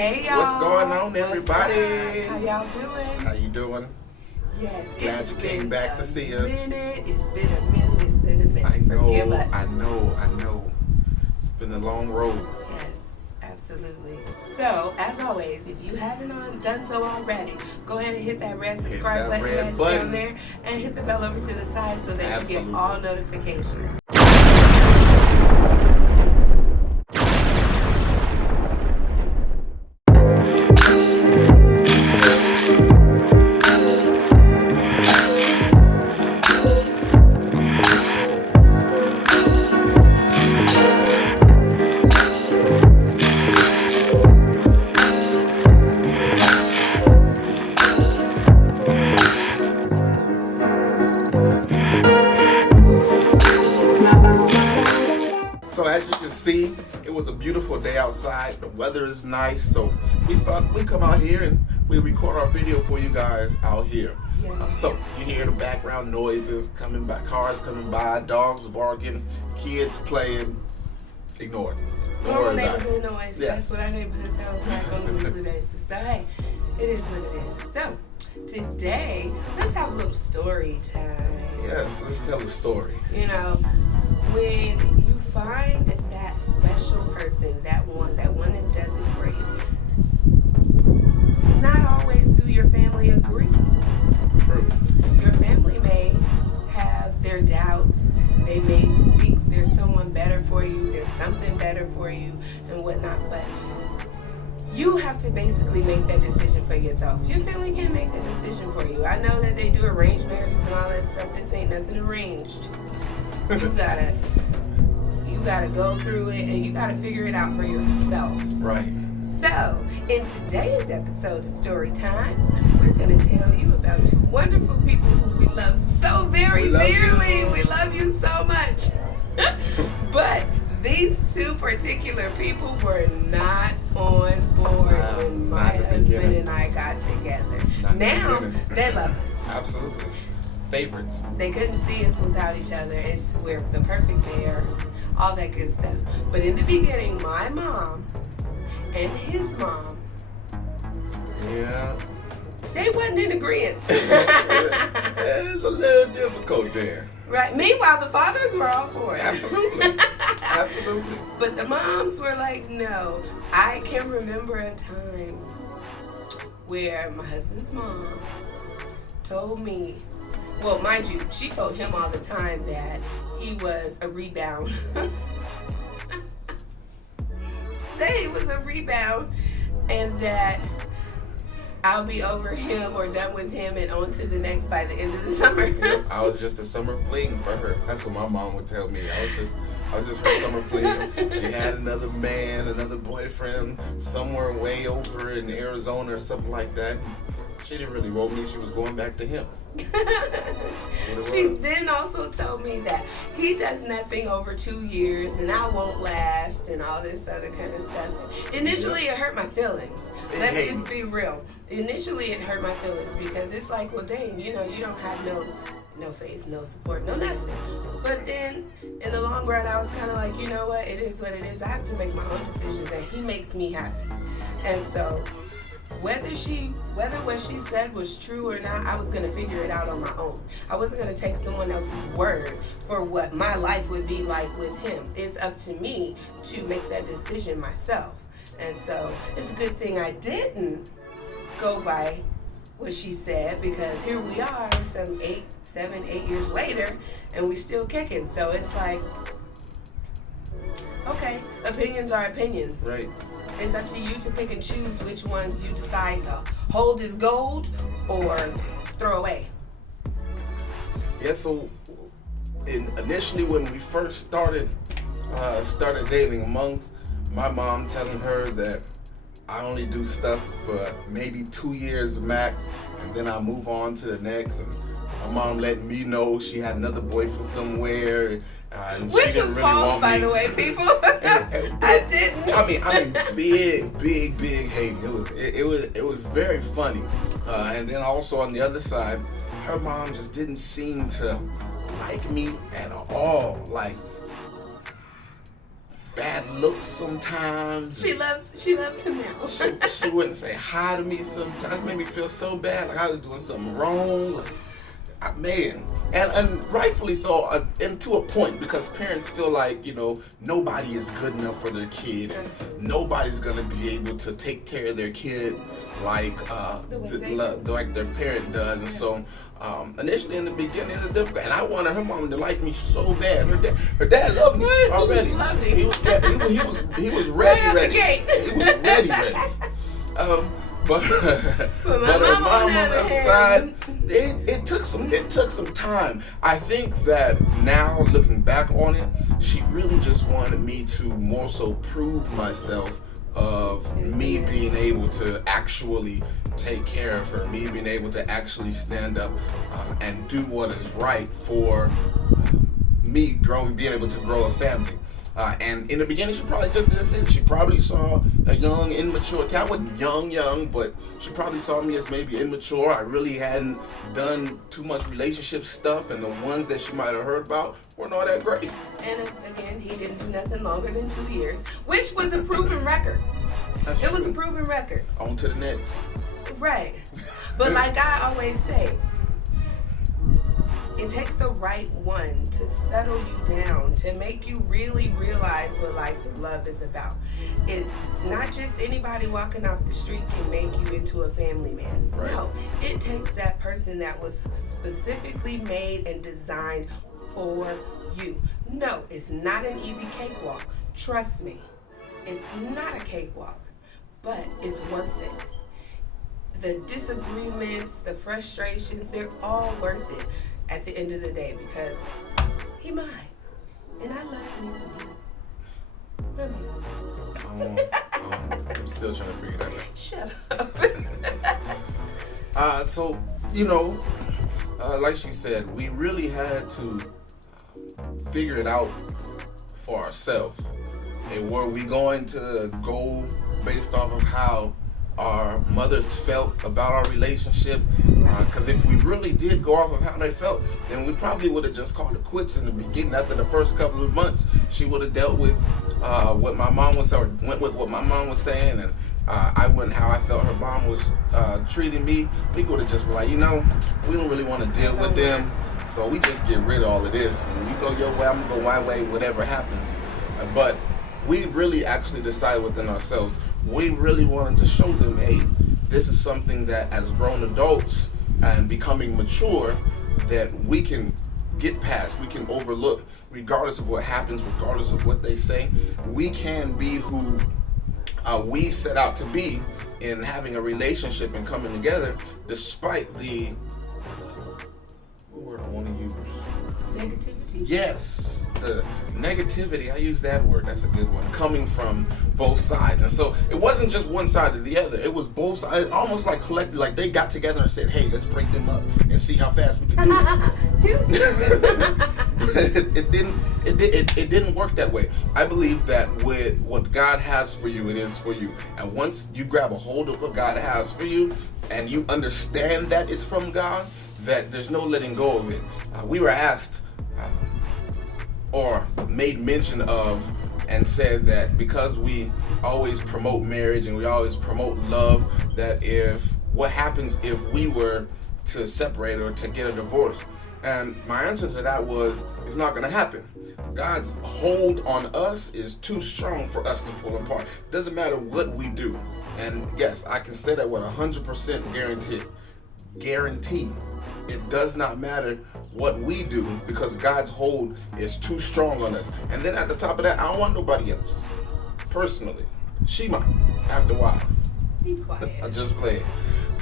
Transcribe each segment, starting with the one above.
Hey y'all. What's going on, everybody? How y'all doing? How you doing? Yes. Glad you came back to see us. It's been a minute. I know. Forgive us. I know. It's been a long road. Yes, absolutely. So, as always, if you haven't done so already, go ahead and hit that red subscribe button that's down there and hit the bell over to the side so that you get all notifications. So as you can see, it was a beautiful day outside. The weather is nice, so we thought we'd come out here and we'd record our video for you guys out here. Yeah. So you hear the background noises coming by, cars coming by, dogs barking, kids playing. Ignore it. Don't Normal worry about it. neighborhood noise. Yes. That's what our neighborhood sounds like on a weekly basis. So hey, it is what it is. So today, let's have a little story time. Yes, let's tell a story. You know, when you find that special person, that one that does it for you, not always do your family agree. True. Your family may have their doubts. They may think there's someone better for you, there's something better for you, and whatnot, but you have to basically make that decision for yourself. Your family can't make that decision for you. I know that they do arranged marriages and all that stuff. This ain't nothing arranged. You gotta go through it and you gotta figure it out for yourself. Right. So, in today's episode of Story Time, we're gonna tell you about two wonderful people who we love so very dearly. We love you so much. But these two particular people were not on board when my husband and I got together. Now, they love us. Absolutely. Favorites. They couldn't see us without each other. We're the perfect pair, all that good stuff. But in the beginning, my mom and his mom, Yeah. they wasn't in agreement. It's a little difficult there. Right. Meanwhile, the fathers were all for it. Absolutely. Absolutely. But the moms were like, no. I can remember a time where my husband's mom told me, well, mind you, she told him all the time that he was a rebound. That he was a rebound and that I'll be over him or done with him and on to the next by the end of the summer. I was just a summer fling for her. That's what my mom would tell me. I was just her summer fling. She had another man, another boyfriend somewhere way over in Arizona or something like that. She didn't really want me. She was going back to him. She then also told me that he does nothing over 2 years and I won't last and all this other kind of stuff. Initially, it hurt my feelings. Let's just be real. Initially, it hurt my feelings because it's like, well, dang, you know, you don't have no faith, no support, no nothing. But then, in the long run, I was kind of like, you know what? It is what it is. I have to make my own decisions and he makes me happy. And so, whether what she said was true or not, I was going to figure it out on my own. I wasn't going to take someone else's word for what my life would be like with him. It's up to me to make that decision myself. And so it's a good thing I didn't go by what she said, because here we are some 8 years later and we still kicking. So it's like, okay, opinions are opinions. Right. It's up to you to pick and choose which ones you decide to hold as gold or throw away. Yeah, so initially when we first started dating, amongst my mom telling her that I only do stuff for maybe 2 years max, and then I move on to the next, and my mom letting me know she had another boyfriend somewhere, and which she didn't was really false, want by me. the way, people. I didn't. I mean, big hating. It was very funny, and then also on the other side, her mom just didn't seem to like me at all. Like, bad looks sometimes. She loves him now. She wouldn't say hi to me sometimes. Made me feel so bad, like I was doing something wrong. Like, man, and rightfully so, and to a point, because parents feel like, you know, nobody is good enough for their kid. Nobody's gonna be able to take care of their kid like like their parent does, and so initially in the beginning it was difficult, and I wanted her mom to like me so bad. Her dad loved me already. He was ready. He was ready. But her mom on the other side, it took some time. I think that now looking back on it, she really just wanted me to more so prove myself of me being able to actually take care of her, me being able to actually stand up and do what is right for me being able to grow a family. And in the beginning, she probably just didn't see it. She probably saw a young, immature kid. I wasn't young, but she probably saw me as maybe immature. I really hadn't done too much relationship stuff, and the ones that she might have heard about weren't all that great. And again, he didn't do nothing longer than 2 years, which was a proven record. It was a proven record. On to the next. Right. But like I always say, it takes the right one to settle you down, to make you really realize what life and love is about. It's not just anybody walking off the street can make you into a family man. Right. No, it takes that person that was specifically made and designed for you. No, it's not an easy cakewalk. Trust me, it's not a cakewalk, but it's worth it. The disagreements, the frustrations, they're all worth it at the end of the day, because he mine, and I love me some him. I'm still trying to figure that out. Shut up. So, you know, like she said, we really had to figure it out for ourselves. And were we going to go based off of how our mothers felt about our relationship? Because if we really did go off of how they felt, then we probably would have just called it quits in the beginning. After the first couple of months, she would have dealt with what my mom was, or went with what my mom was saying, and I went how I felt her mom was treating me. We would have just been like, you know, we don't really want to deal with them, so we just get rid of all of this. And you go your way, I'm gonna go my way, whatever happens. But we really actually decided within ourselves, we really wanted to show them, hey, this is something that as grown adults and becoming mature, that we can get past, we can overlook, regardless of what happens, regardless of what they say. We can be who we set out to be in having a relationship and coming together, despite the, what word I want to use? Negativity? Yes. The negativity, I use that word, that's a good one, coming from both sides. And so it wasn't just one side or the other, it was both sides, almost like collected, like they got together and said, hey, let's break them up and see how fast we can do it. It didn't work that way. I believe that with what God has for you, it is for you. And once you grab a hold of what God has for you and you understand that it's from God, that there's no letting go of it. We were asked or made mention of and said that because we always promote marriage and we always promote love, that what happens if we were to separate or to get a divorce? And my answer to that was, it's not going to happen. God's hold on us is too strong for us to pull apart. Doesn't matter what we do. And yes, I can say that with 100% guarantee. It does not matter what we do, because God's hold is too strong on us. And then at the top of that, I don't want nobody else. Personally, she might after a while. Be quiet. I just play it.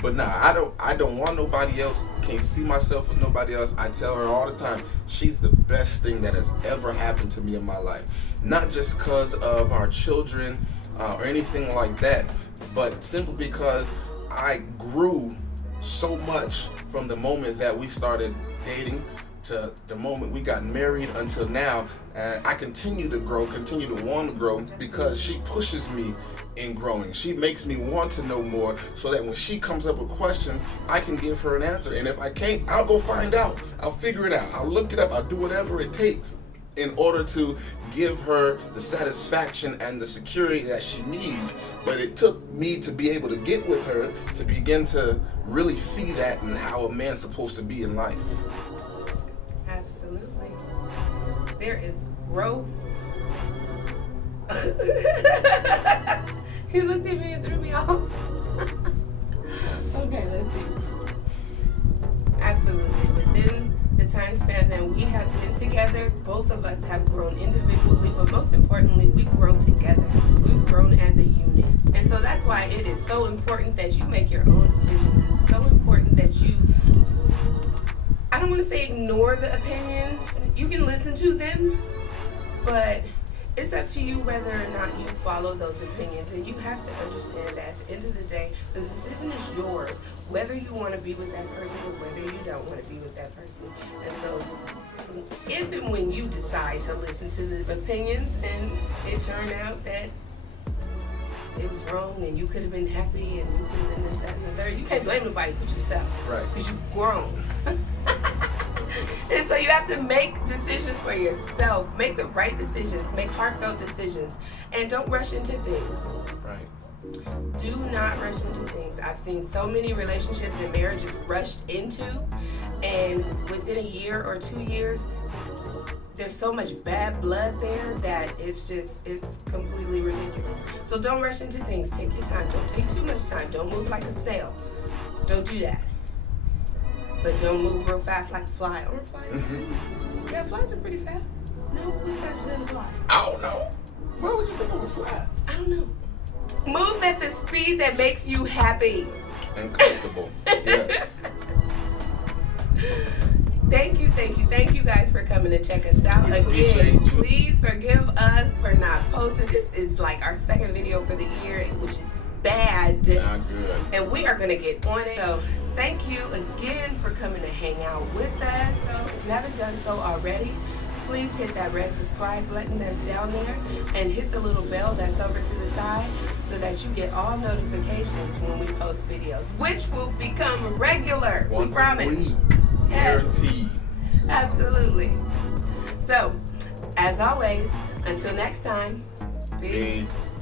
But nah, I don't want nobody else. Can't see myself with nobody else. I tell her all the time, she's the best thing that has ever happened to me in my life. Not just because of our children or anything like that, but simply because I grew so much from the moment that we started dating to the moment we got married until now. And I continue to grow, continue to want to grow, because she pushes me in growing. She makes me want to know more, so that when she comes up with a question, I can give her an answer. And if I can't, I'll go find out. I'll figure it out. I'll look it up. I'll do whatever it takes in order to give her the satisfaction and the security that she needs. But it took me to be able to get with her to begin to really see that and how a man's supposed to be in life. Absolutely. There is growth. He looked at me and threw me off. Okay, let's see. Absolutely. Within the time span that we have been together, both of us have grown individually, but most importantly, we've grown together. We've grown as a unit. And so that's why it is so important that you make your own decisions. It's so important that you, I don't want to say ignore the opinions. You can listen to them, but it's up to you whether or not you follow those opinions. And you have to understand that at the end of the day, the decision is yours, whether you want to be with that person or whether you don't want to be with that person. And so if and when you decide to listen to the opinions and it turned out that it was wrong and you could have been happy and you could have been this, that, and the third, you can't blame nobody but yourself. Right. Because you've grown. And so you have to make decisions for yourself. Make the right decisions. Make heartfelt decisions. And don't rush into things. Right. Do not rush into things. I've seen so many relationships and marriages rushed into, and within a year or 2 years, there's so much bad blood there that it's completely ridiculous. So don't rush into things. Take your time. Don't take too much time. Don't move like a snail. Don't do that. But don't move real fast like a fly. Or flies are fast. Yeah, flies are pretty fast. No, who's faster than a fly? I don't know. Why would you think of a fly? I don't know. Move at the speed that makes you happy. And comfortable. Yes. Thank you guys for coming to check us out. Again, please forgive us for not posting. This is like our second video for the year, which is bad. Not good. And we are going to get on it. So thank you again for coming to hang out with us. So if you haven't done so already, please hit that red subscribe button that's down there and hit the little bell that's over to the side so that you get all notifications when we post videos, which will become regular. Once we promise. a week. Guaranteed. Absolutely. So, as always, until next time, peace. Peace.